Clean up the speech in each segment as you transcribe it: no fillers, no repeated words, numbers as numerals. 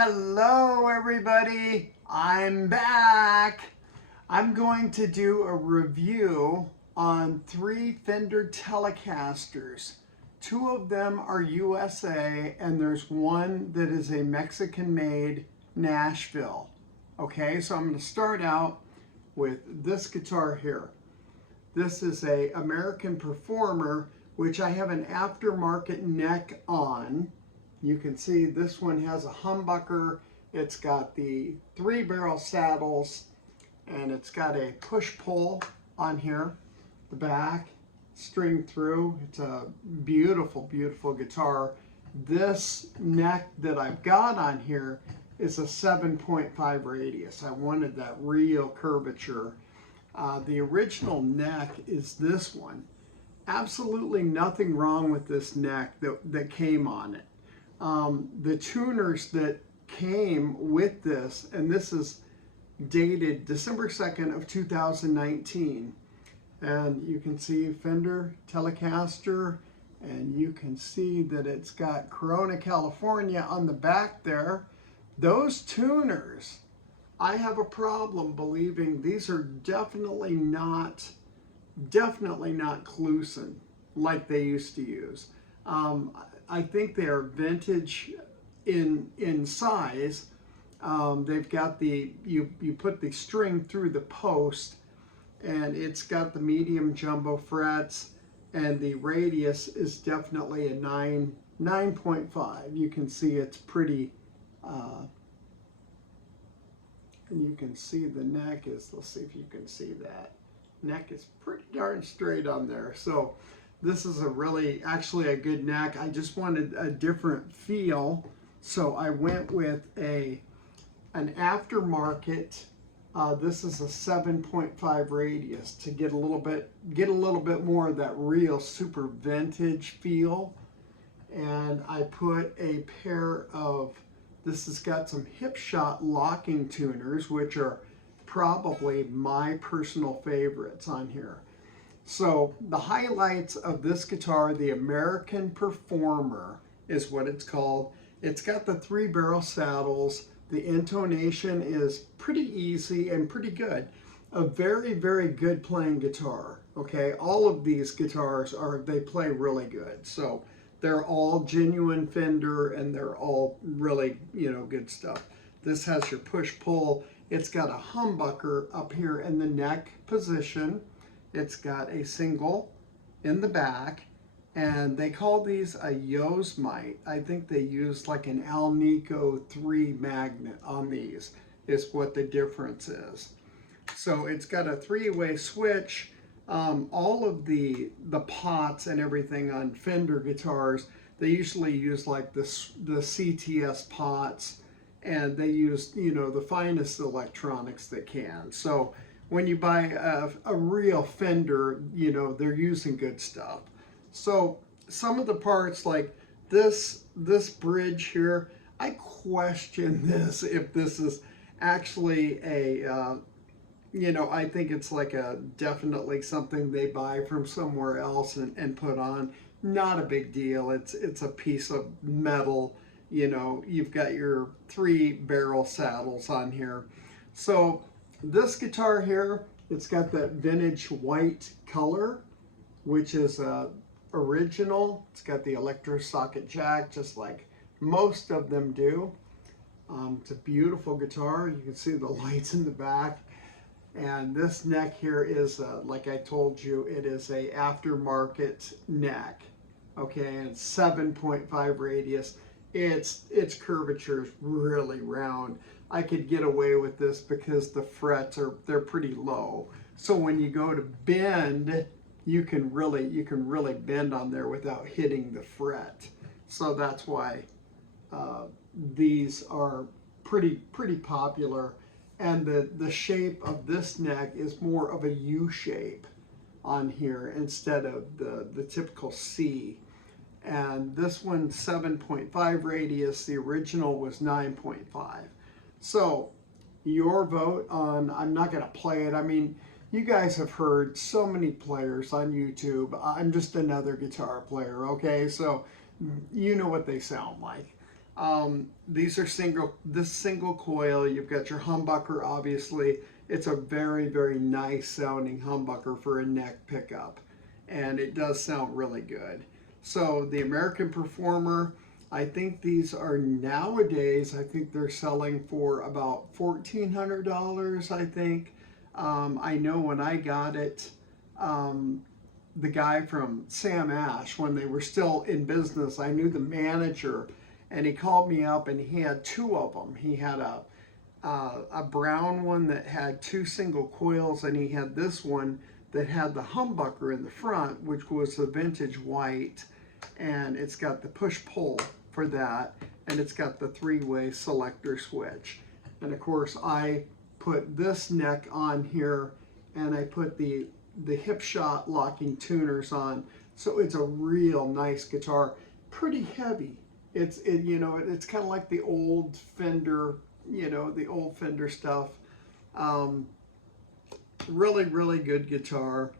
Hello everybody, I'm back. I'm going to do a review on 3 Fender Telecasters. 2 of them are USA and there's one that is a Mexican made Nashville. Okay, so I'm going to start out with this guitar here. This is a American Performer, which I have an aftermarket neck on. You can see this one has a humbucker. It's got the 3-barrel saddles, and it's got a push-pull on here, the back, string through. It's a beautiful, beautiful guitar. This neck that I've got on here is a 7.5 radius. I wanted that real curvature. The original neck is this one. Absolutely nothing wrong with this neck that came on it. The tuners that came with this, and this is dated December 2nd of 2019, and you can see Fender Telecaster, and you can see that it's got Corona, California on the back there. Those tuners, I have a problem believing these are definitely not Clusen like they used to use. I think they are vintage in size. They've got you put the string through the post, and it's got the medium jumbo frets, and the radius is definitely a 9.5. You can see it's pretty, and you can see the neck is, let's see if you can see that. Neck is pretty darn straight on there. So this is actually a good neck. I just wanted a different feel, so I went with an aftermarket. This is a 7.5 radius to get a little bit more of that real super vintage feel. And I put a pair of, this has got some hip shot locking tuners, which are probably my personal favorites on here. So the highlights of this guitar, the American Performer is what it's called. It's got the 3-barrel saddles. The intonation is pretty easy and pretty good. A very, very good playing guitar. Okay, all of these guitars they play really good. So they're all genuine Fender, and they're all really, good stuff. This has your push-pull. It's got a humbucker up here in the neck position. It's got a single in the back, and they call these a Yosemite. I think they use like an Alnico 3 magnet on these, is what the difference is. So it's got a 3-way switch. All of the pots and everything on Fender guitars, they usually use like the CTS pots, and they use, the finest electronics they can. So when you buy a real Fender, they're using good stuff. So some of the parts, like this bridge here, I question this, if this is actually a, I think it's like definitely something they buy from somewhere else and put on. Not a big deal. It's a piece of metal. You've got your 3-barrel saddles on here. So this guitar here, it's got that vintage white color, which is original. It's got the electro socket jack, just like most of them do. It's a beautiful guitar. You can see the lights in the back. And this neck here is, like I told you, it is a aftermarket neck. Okay, and 7.5 radius. Its curvature is really round. I could get away with this because the frets they're pretty low. So when you go to bend, you can really bend on there without hitting the fret. So that's why these are pretty popular. And the shape of this neck is more of a U shape on here instead of the typical C. And this one's 7.5 radius. The original was 9.5. So your vote on, I'm not going to play it. I mean, you guys have heard so many players on YouTube. I'm just another guitar player, okay? So you know what they sound like. These are this single coil. You've got your humbucker, obviously. It's a very, very nice sounding humbucker for a neck pickup. And it does sound really good. So the American Performer, I think these are nowadays, I think they're selling for about $1,400, I think. I know when I got it, the guy from Sam Ash, when they were still in business, I knew the manager, and he called me up and he had two of them. He had a brown one that had two single coils, and he had this one that had the humbucker in the front, which was the vintage white, and it's got the push-pull for that, and it's got the three-way selector switch. And of course, I put this neck on here, and I put the hip shot locking tuners on, so it's a real nice guitar. Pretty heavy. It's kind of like the old Fender, the old Fender stuff. Really, really good guitar.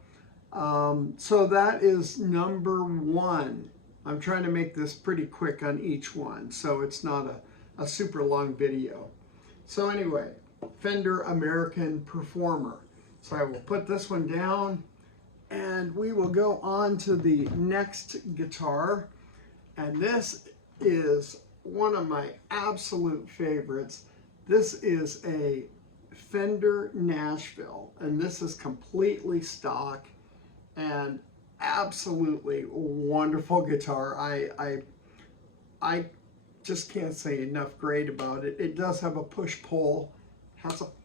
So that is number one. I'm trying to make this pretty quick on each one, so it's not a super long video. So anyway, Fender American Performer. So I will put this one down, and we will go on to the next guitar. And this is one of my absolute favorites. This is a Fender Nashville, and this is completely stock and absolutely wonderful guitar. I just can't say enough great about it. It does have a push-pull.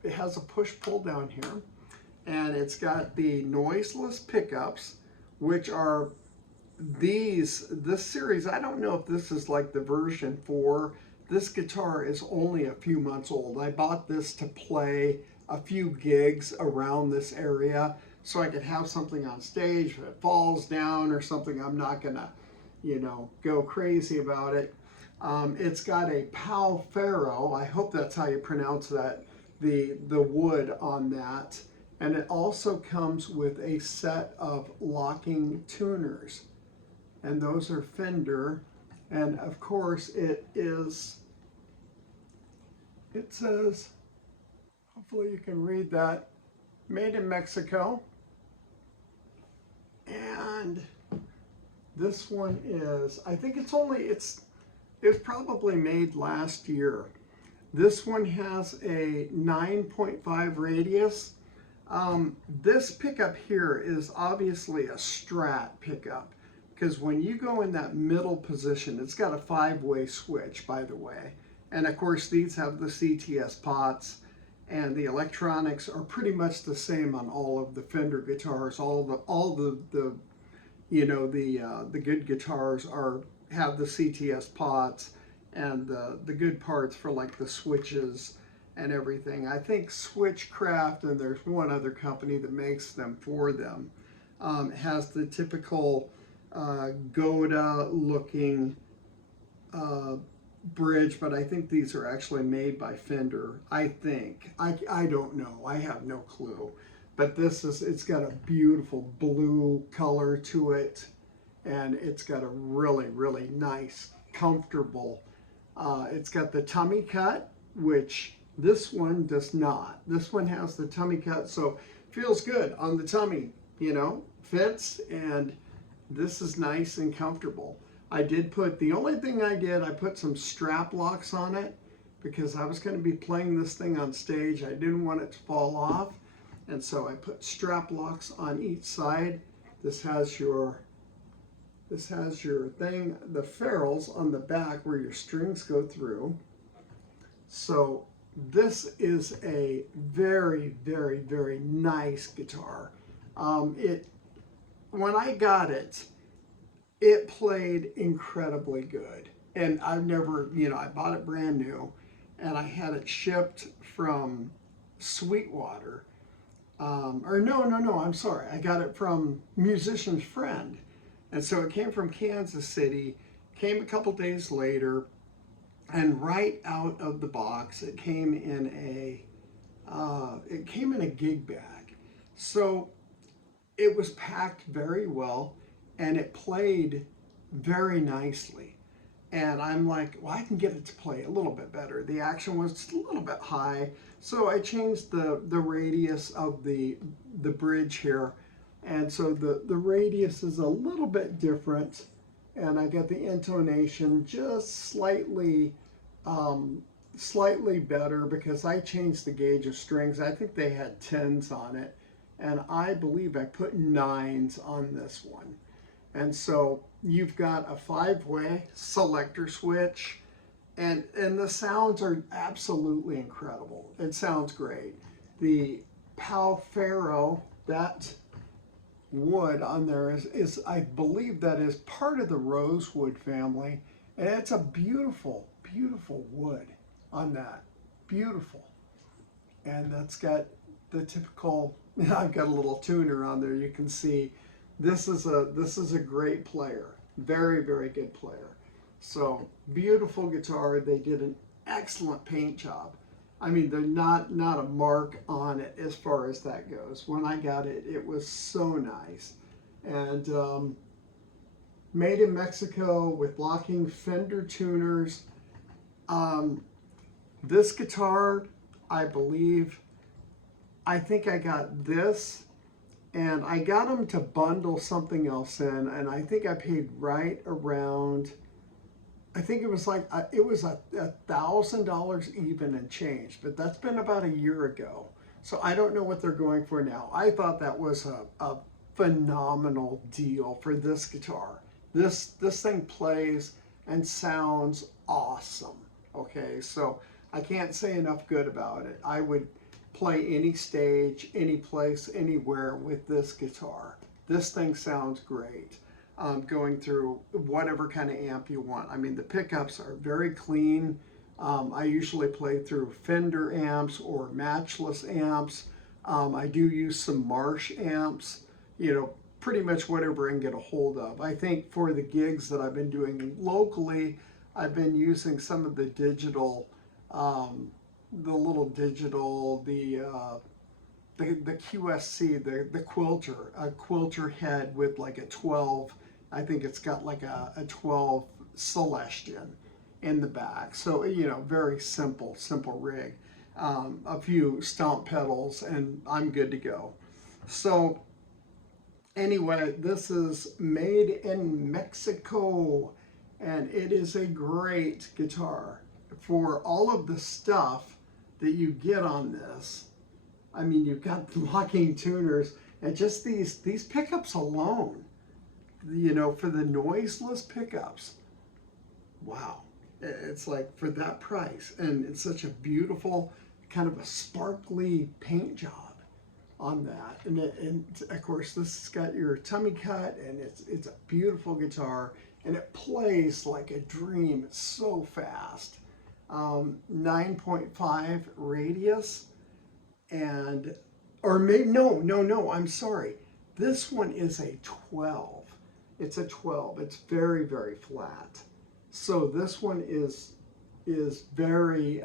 It has a push-pull down here, and it's got the noiseless pickups, which are this series. I don't know if this is like the version 4. This guitar is only a few months old. I bought this to play a few gigs around this area, so I could have something on stage. If it falls down or something, I'm not gonna, go crazy about it. It's got a Pal Ferro. I hope that's how you pronounce that, the wood on that. And it also comes with a set of locking tuners. And those are Fender. And of course it says, hopefully you can read that, made in Mexico. And this one is, I think it's probably made last year. This one has a 9.5 radius. This pickup here is obviously a Strat pickup, because when you go in that middle position, it's got a 5-way switch, by the way. And of course, these have the CTS pots, and the electronics are pretty much the same on all of the Fender guitars. All the good guitars have the CTS pots and the good parts for like the switches and everything. I think Switchcraft, and there's one other company that makes them for them, has the typical Goda looking bridge, but I think these are actually made by Fender. I think. I don't know. I have no clue. But it's got a beautiful blue color to it, and it's got a really, really nice, comfortable, it's got the tummy cut, which this one does not. This one has the tummy cut, so feels good on the tummy, fits, and this is nice and comfortable. I put some strap locks on it because I was going to be playing this thing on stage. I didn't want it to fall off, and so I put strap locks on each side. This has your thing, the ferrules on the back where your strings go through. So this is a very, very, very nice guitar. When I got it, it played incredibly good. And I've never, I bought it brand new, and I had it shipped from Sweetwater. No, I'm sorry. I got it from Musician's Friend. And so it came from Kansas City, came a couple days later, and right out of the box, it came in a gig bag. So it was packed very well, and it played very nicely. And I'm like, well, I can get it to play a little bit better. The action was just a little bit high. So I changed the radius of the bridge here. And so the radius is a little bit different. And I got the intonation just slightly better because I changed the gauge of strings. I think they had 10s on it. And I believe I put 9s on this one. And so you've got a 5-way selector switch, and the sounds are absolutely incredible. It sounds great. The Palfaro, that wood on there is I believe that is part of the rosewood family, and it's a beautiful, beautiful wood on that. Beautiful. And that's got the typical, I've got a little tuner on there, you can see. This is a great player, very, very good player. So beautiful guitar. They did an excellent paint job. I mean, there's not a mark on it as far as that goes. When I got it, it was so nice. And made in Mexico with locking Fender tuners. This guitar, I think I got this. And I got them to bundle something else in, and I think I paid right around, I think it was like, it was $1,000 even and change, but that's been about a year ago. So I don't know what they're going for now. I thought that was a phenomenal deal for this guitar. This thing plays and sounds awesome. Okay, so I can't say enough good about it. I would play any stage, any place, anywhere with this guitar. This thing sounds great. Going through whatever kind of amp you want. I mean, the pickups are very clean. I usually play through Fender amps or matchless amps. I do use some Marsh amps, pretty much whatever I can get a hold of. I think for the gigs that I've been doing locally, I've been using some of the digital, the little digital, the QSC, the quilter, a quilter head with like a 12, I think it's got like a 12 Celestion in the back. So, very simple rig. A few stomp pedals and I'm good to go. So anyway, this is made in Mexico and it is a great guitar. For all of the stuff that you get on this, I mean, you've got the locking tuners and just these pickups alone, for the noiseless pickups. Wow. It's like for that price, and it's such a beautiful kind of a sparkly paint job on that. And of course, this has got your tummy cut, and it's a beautiful guitar, and it plays like a dream. It's so fast. 9.5 radius, or maybe, no, I'm sorry. This one is a 12. It's a 12. It's very, very flat. So this one is very,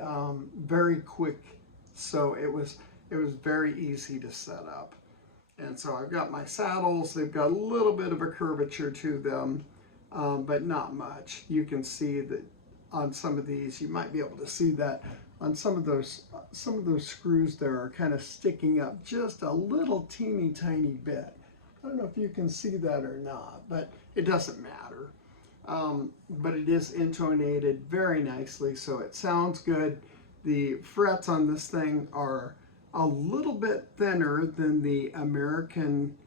very quick. So it was very easy to set up. And so I've got my saddles. They've got a little bit of a curvature to them, but not much. You can see that on some of these, you might be able to see that on some of those screws there are kind of sticking up just a little teeny tiny bit. I don't know if you can see that or not, but it doesn't matter. But it is intonated very nicely, so it sounds good. The frets on this thing are a little bit thinner than the American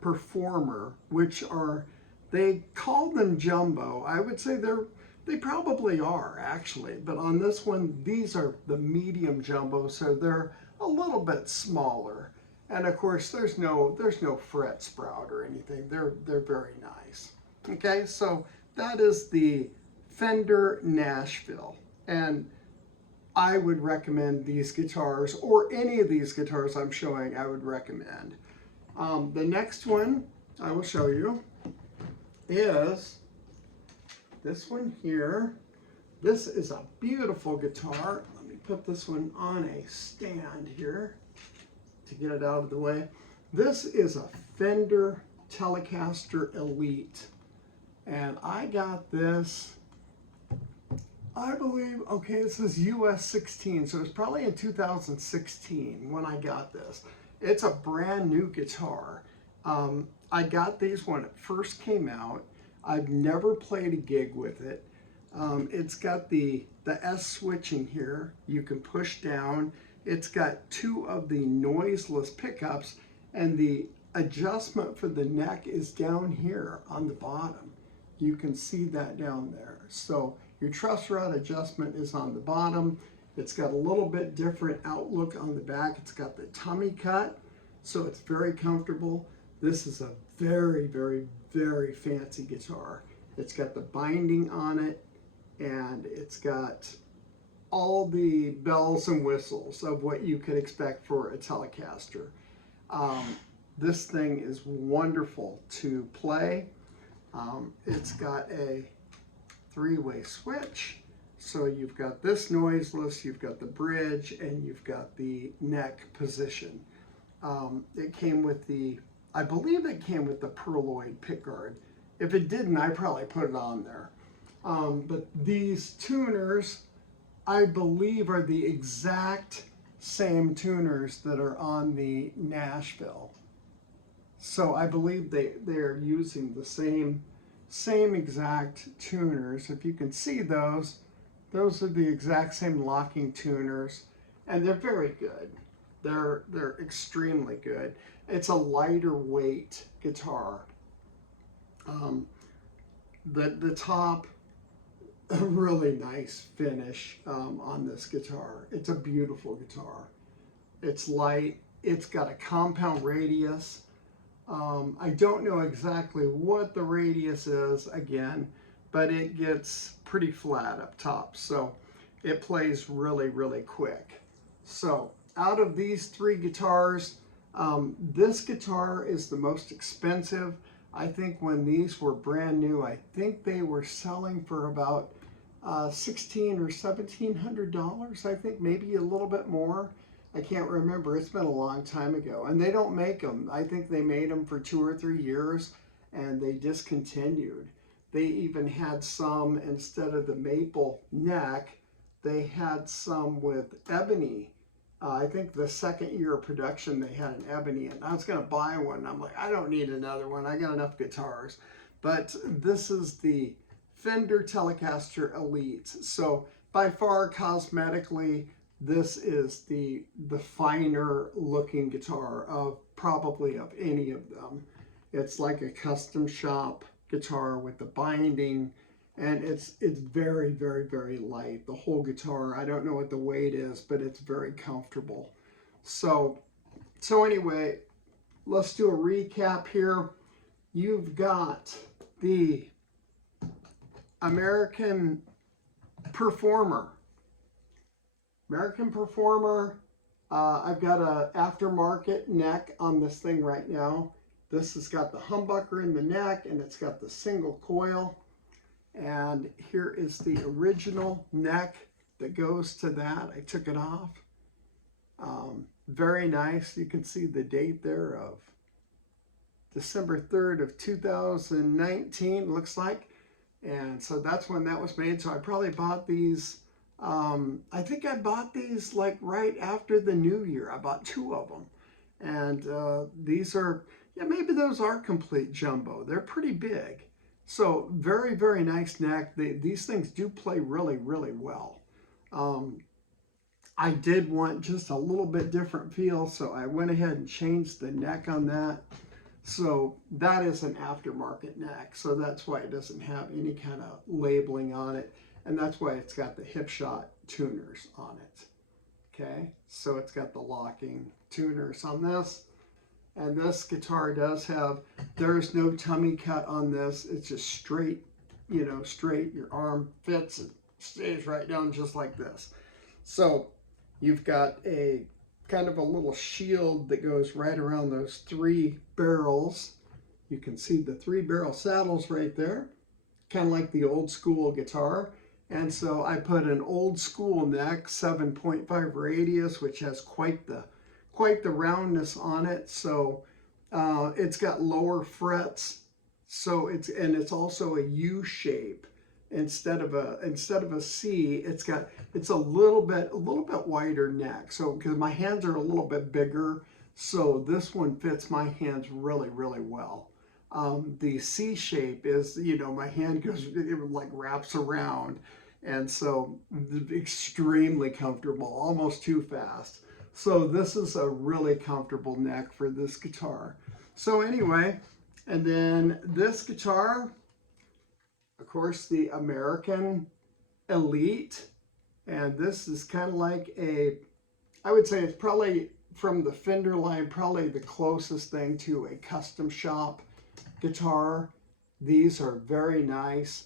Performer, which are, they call them jumbo. I would say they probably are actually, but on this one, these are the medium jumbo, so they're a little bit smaller. And of course, there's no fret sprout or anything. They're very nice. Okay, so that is the Fender Nashville, and I would recommend these guitars, or any of these guitars I'm showing, I would recommend. The next one I will show you is this one here. This is a beautiful guitar. Let me put this one on a stand here to get it out of the way. This is a Fender Telecaster Elite. And I got this, I believe, okay, this is US 16, so it's probably in 2016 when I got this. It's a brand new guitar. I got these when it first came out. I've never played a gig with it. It's got the S switching here. You can push down. It's got two of the noiseless pickups, and the adjustment for the neck is down here on the bottom. You can see that down there. So your truss rod adjustment is on the bottom. It's got a little bit different outlook on the back. It's got the tummy cut, so it's very comfortable. This is a very, very, very fancy guitar. It's got the binding on it, and it's got all the bells and whistles of what you could expect for a Telecaster. This thing is wonderful to play. It's got a three-way switch. So you've got this noiseless, you've got the bridge, and you've got the neck position. It came with the, I believe it came with the Perloid pickguard. If it didn't, I probably put it on there. But these tuners, I believe, are the exact same tuners that are on the Nashville. So I believe they're using the same exact tuners. If you can see those are the exact same locking tuners, and they're very good. They're extremely good. It's a lighter weight guitar. The top, a really nice finish on this guitar. It's a beautiful guitar. It's light. It's got a compound radius. I don't know exactly what the radius is again, but it gets pretty flat up top, so it plays really, really quick. So out of these three guitars, this guitar is the most expensive. I think when these were brand new, I think they were selling for about $1,600 or $1,700. I think maybe a little bit more. I can't remember. It's been a long time ago. And they don't make them. I think they made them for 2 or 3 years and they discontinued. They even had some, instead of the maple neck, they had some with ebony. I think the second year of production they had an ebony, and I was going to buy one. I'm like, I don't need another one. I got enough guitars. But this is the Fender Telecaster Elite. So by far, cosmetically, this is the finer looking guitar of probably of any of them. It's like a custom shop guitar with the binding, and it's very, very, very light. The whole guitar, I don't know what the weight is, but it's very comfortable. So anyway, let's do a recap here. You've got the American Performer. I've got a aftermarket neck on this thing right now. This has got the humbucker in the neck, and it's got the single coil. And here is the original neck that goes to that. I took it off. Very nice. You can see the date there of December 3rd of 2019, looks like. And so that's when that was made. So I probably bought these, I think I bought these like right after the new year. I bought 2 of them. And these are, yeah, maybe those are complete jumbo. They're pretty big. So very, very nice neck. These things do play really, really well. I did want just a little bit different feel, so I went ahead and changed the neck on that. So that is an aftermarket neck, so that's why it doesn't have any kind of labeling on it, and that's why it's got the hip shot tuners on it. Okay, so it's got the locking tuners on this, and this guitar does have, there's no tummy cut on this. It's just straight, you know, straight. Your arm fits and stays right down just like this. So you've got a kind of a little shield that goes right around those 3 barrels. You can see the 3 barrel saddles right there, kind of like the old school guitar. And so I put an old school neck, 7.5 radius, which has quite the roundness on it. So it's got lower frets, So it's also a U shape instead of a C. It's a little bit wider neck. So because my hands are a little bit bigger, so this one fits my hands really well. The C shape is, my hand goes, it like wraps around, and so extremely comfortable, almost too fast. So this is a really comfortable neck for this guitar. So anyway, and then this guitar, of course, the American Elite, and this is kind of like I would say it's probably from the Fender line, probably the closest thing to a custom shop guitar. These are very nice,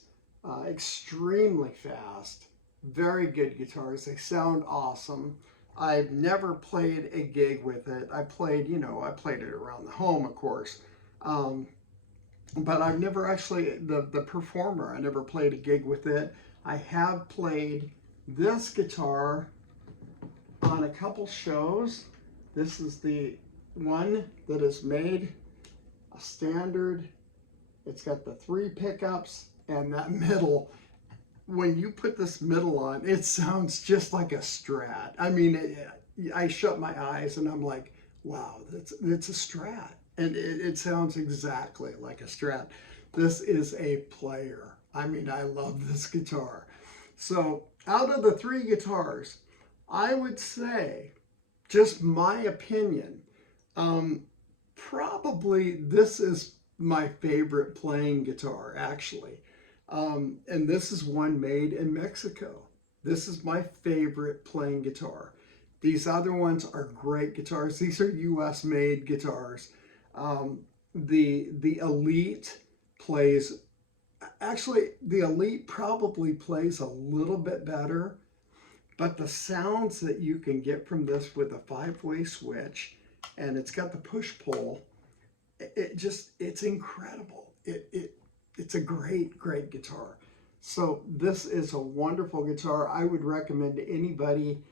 extremely fast, very good guitars. They sound awesome. I've never played a gig with it. I played it around the home, of course. But I've never actually, the performer, I never played a gig with it. I have played this guitar on a couple shows. This is the one that is made a standard. It's got the 3 pickups and that middle. When you put this middle on, it sounds just like a Strat. I mean, I shut my eyes and I'm like, wow, it's a Strat. And it sounds exactly like a Strat. This is a player. I mean, I love this guitar. So out of the 3 guitars, I would say, just my opinion, probably this is my favorite playing guitar, actually. And this is one made in Mexico. This is my favorite playing guitar. These other ones are great guitars. These are US made guitars. The Elite plays, actually the Elite probably plays a little bit better, but the sounds that you can get from this with a 5-way switch, and it's got the push-pull, it's incredible. It's a great guitar. So this is a wonderful guitar. I would recommend to anybody,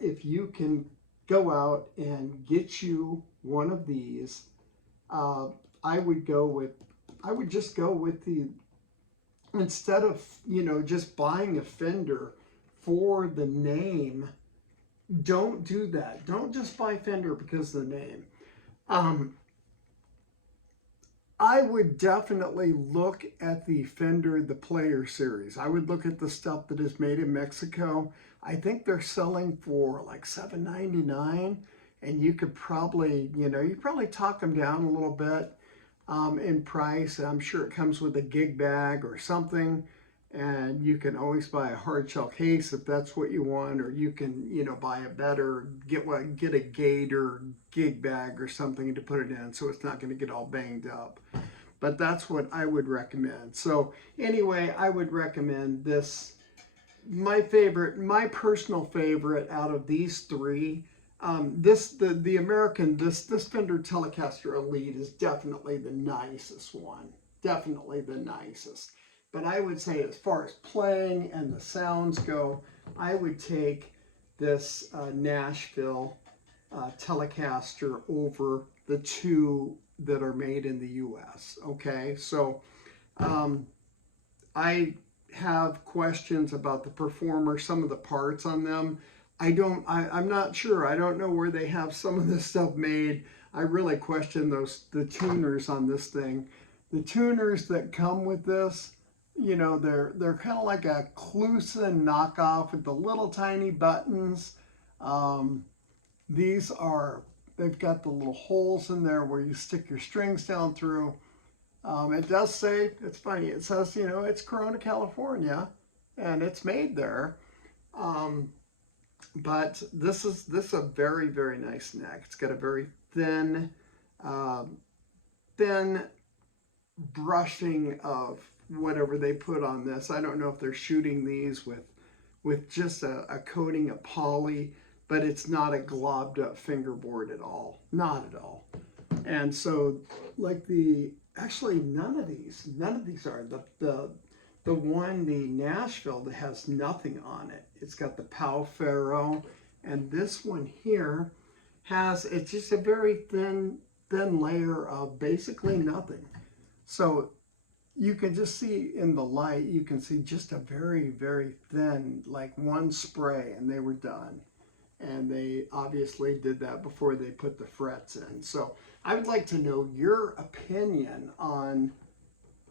if you can go out and get you one of these, I would just go with instead of, just buying a Fender for the name. Don't do that. Don't just buy Fender because of the name. I would definitely look at the Fender, the Player Series. I would look at the stuff that is made in Mexico. I think they're selling for like $7.99, and you could probably, you probably talk them down a little bit in price. I'm sure it comes with a gig bag or something, and you can always buy a hard shell case if that's what you want, or you can, buy a better, get a gate or gig bag or something to put it in so it's not going to get all banged up. But that's what I would recommend. So anyway, I would recommend this. My personal favorite out of these 3, the American, this Fender Telecaster Elite is definitely the nicest one. Definitely the nicest. But I would say, as far as playing and the sounds go, I would take this Nashville Telecaster over the 2 that are made in the US. Okay, so I have questions about the performer, some of the parts on them. I'm not sure. I don't know where they have some of this stuff made. I really question the tuners on this thing. The tuners that come with this, they're kind of like a Clusen knockoff with the little tiny buttons. They've got the little holes in there where you stick your strings down through. It does say, it's funny, it says, it's Corona, California, and it's made there. But this is a very nice neck. It's got a very thin brushing of whatever they put on this. I don't know if they're shooting these with just a coating of poly, but it's not a globbed up fingerboard at all. Not at all. And so, like actually none of these are. The one, the Nashville, that has nothing on it. It's got the Pau Ferro, and this one here it's just a very thin layer of basically nothing. So you can just see in the light, you can see just a very, very thin, like one spray, and they were done. And they obviously did that before they put the frets in. So I would like to know your opinion on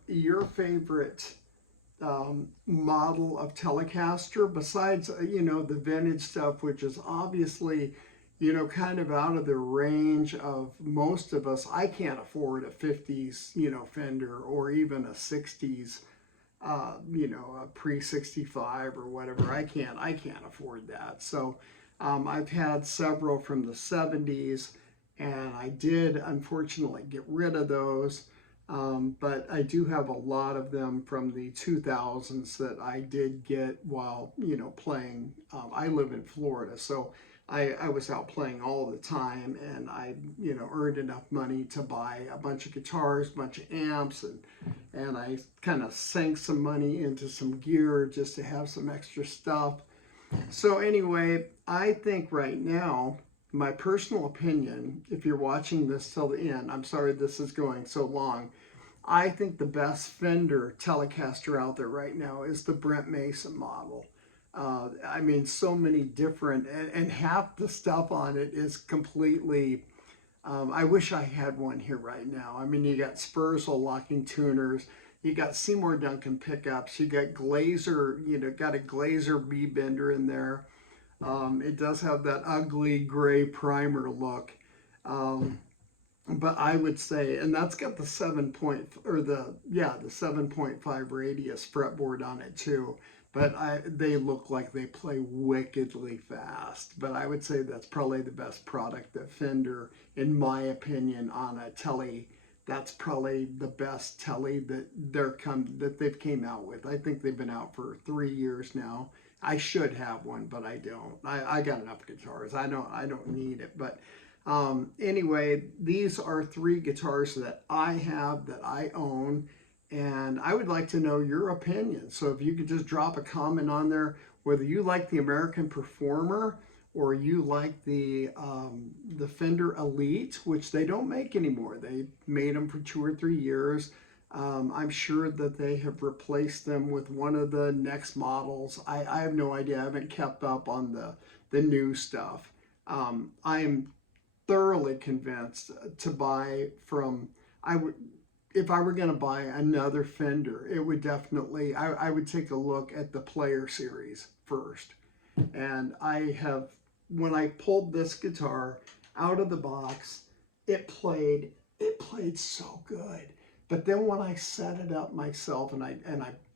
your favorite model of Telecaster, besides, you know, the vintage stuff, which is obviously, you know, kind of out of the range of most of us. I can't afford a 50s, you know, Fender, or even a 60s, you know, a pre-65 or whatever. I can't afford that. So I've had several from the 70s, and I did unfortunately get rid of those. But I do have a lot of them from the 2000s that I did get while, you know, playing. I live in Florida, so I was out playing all the time, and I, you know, earned enough money to buy a bunch of guitars, a bunch of amps, and I kind of sank some money into some gear just to have some extra stuff. So anyway, I think right now, my personal opinion, if you're watching this till the end, I'm sorry this is going so long, I think the best Fender Telecaster out there right now is the Brent Mason model. I mean, so many different, and half the stuff on it is completely, I wish I had one here right now. I mean, you got Spursel locking tuners, you got Seymour Duncan pickups, you got Glaser, you know, got a Glaser B-bender in there. It does have that ugly gray primer look. But I would say, and that's got the 7.5 radius fretboard on it too. But they look like they play wickedly fast. But I would say that's probably the best product that Fender, in my opinion, on a Tele. That's probably the best Tele that they've came out with. I think they've been out for 3 years now. I should have one, but I don't. I got enough guitars. I don't need it. But anyway, these are 3 guitars that I have, that I own, and I would like to know your opinion. So if you could just drop a comment on there, whether you like the American Performer or you like the Fender Elite, which they don't make anymore. They made them for 2 or 3 years. I'm sure that they have replaced them with one of the next models. I have no idea. I haven't kept up on the new stuff. I am thoroughly convinced to buy from, if I were going to buy another Fender, it would definitely, I would take a look at the Player Series first. And when I pulled this guitar out of the box, it played so good. But then when I set it up myself and I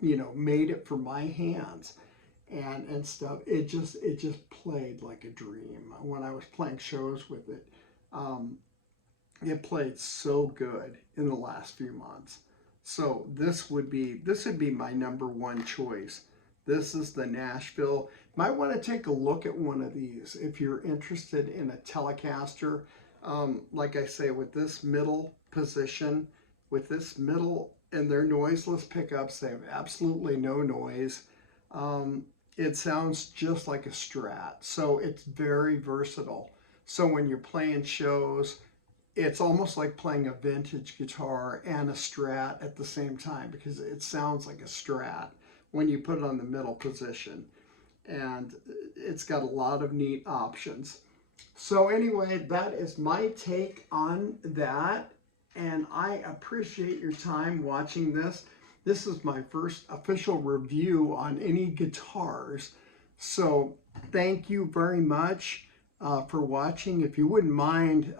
you know, made it for my hands and stuff, it just played like a dream. When I was playing shows with it, it played so good in the last few months. So this would be my #1 choice. This is the Nashville. Might want to take a look at one of these if you're interested in a Telecaster. Like I say, with this middle position, with this middle and their noiseless pickups, they have absolutely no noise. It sounds just like a Strat, so it's very versatile. So when you're playing shows, it's almost like playing a vintage guitar and a Strat at the same time, because it sounds like a Strat when you put it on the middle position. And it's got a lot of neat options. So anyway, that is my take on that. And I appreciate your time watching this. This is my first official review on any guitars. So thank you very much for watching. If you wouldn't mind,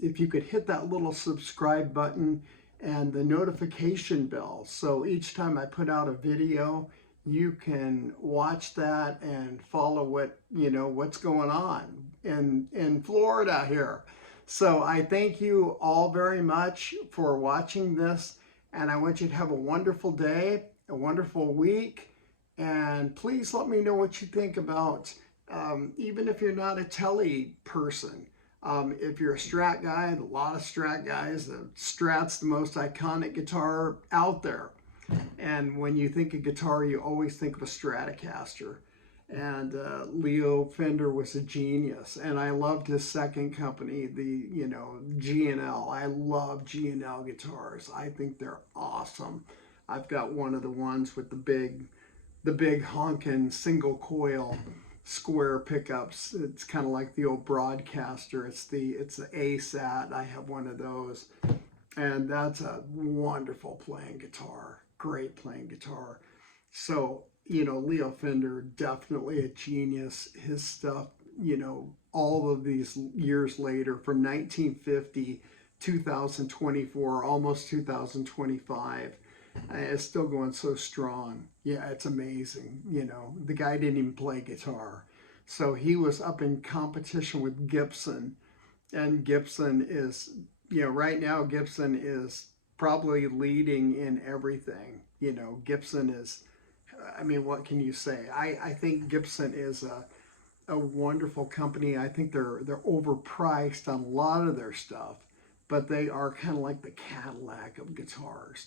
if you could hit that little subscribe button and the notification bell. So each time I put out a video, you can watch that and follow what's going on in Florida here. So I thank you all very much for watching this, and I want you to have a wonderful day, a wonderful week, and please let me know what you think about, even if you're not a Tele person. If you're a Strat guy, a lot of Strat guys, the Strat's the most iconic guitar out there. And when you think of guitar, you always think of a Stratocaster. And Leo Fender was a genius, and I loved his second company, the G&L. I love G&L guitars. I think they're awesome. I've got one of the ones with the big honking single coil square pickups. It's kind of like the old Broadcaster. It's the ASAT. I have one of those, and that's a wonderful playing guitar. Great playing guitar. So, Leo Fender, definitely a genius. His stuff, all of these years later, from 1950, 2024, almost 2025, is still going so strong. Yeah, it's amazing. The guy didn't even play guitar. So he was up in competition with Gibson, and Gibson is, right now, Gibson is probably leading in everything. Gibson is, I mean, what can you say? I think Gibson is a wonderful company. I think they're overpriced on a lot of their stuff, but they are kind of like the Cadillac of guitars.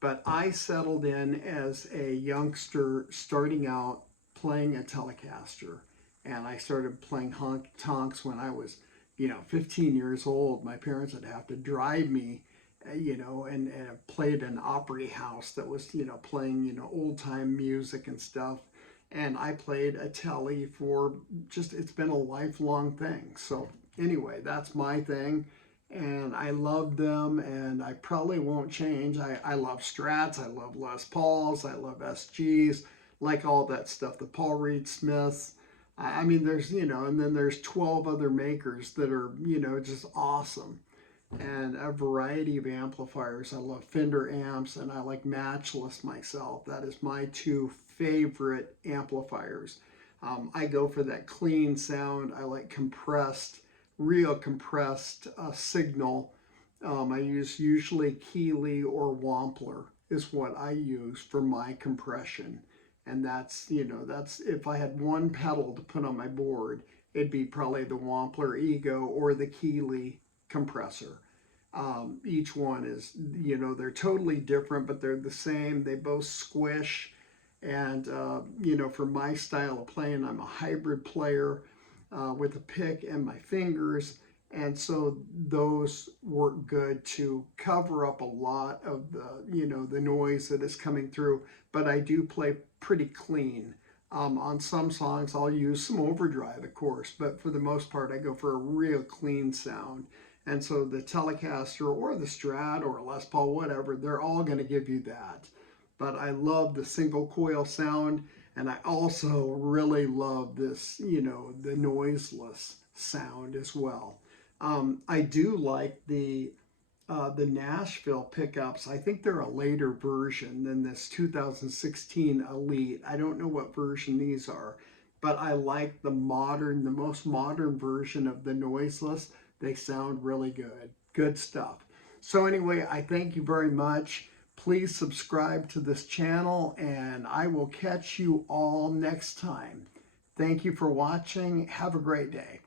But I settled in as a youngster starting out playing a Telecaster, and I started playing honky tonks when I was 15 years old. My parents would have to drive me, and played an Opry house that was, playing, old time music and stuff. And I played a Tele for it's been a lifelong thing. So anyway, that's my thing. And I love them, and I probably won't change. I love Strats, I love Les Pauls, I love SGs, like all that stuff, the Paul Reed Smiths. I mean, there's, and then there's 12 other makers that are, just awesome. And a variety of amplifiers. I love Fender amps, and I like Matchless myself. That is my two favorite amplifiers. I go for that clean sound. I like real compressed signal. I use usually Keeley or Wampler is what I use for my compression. And that's if I had one pedal to put on my board, it'd be probably the Wampler Ego or the Keeley compressor. Each one is, they're totally different, but they're the same. They both squish. And, for my style of playing, I'm a hybrid player with a pick and my fingers. And so those work good to cover up a lot of the noise that is coming through. But I do play pretty clean. On some songs, I'll use some overdrive, of course, but for the most part, I go for a real clean sound. And so the Telecaster or the Strat or Les Paul, whatever, they're all going to give you that. But I love the single coil sound, and I also really love this, the noiseless sound as well. I do like the Nashville pickups. I think they're a later version than this 2016 Elite. I don't know what version these are, but I like the most modern version of the noiseless. They sound really good. Good stuff. So anyway, I thank you very much. Please subscribe to this channel, and I will catch you all next time. Thank you for watching. Have a great day.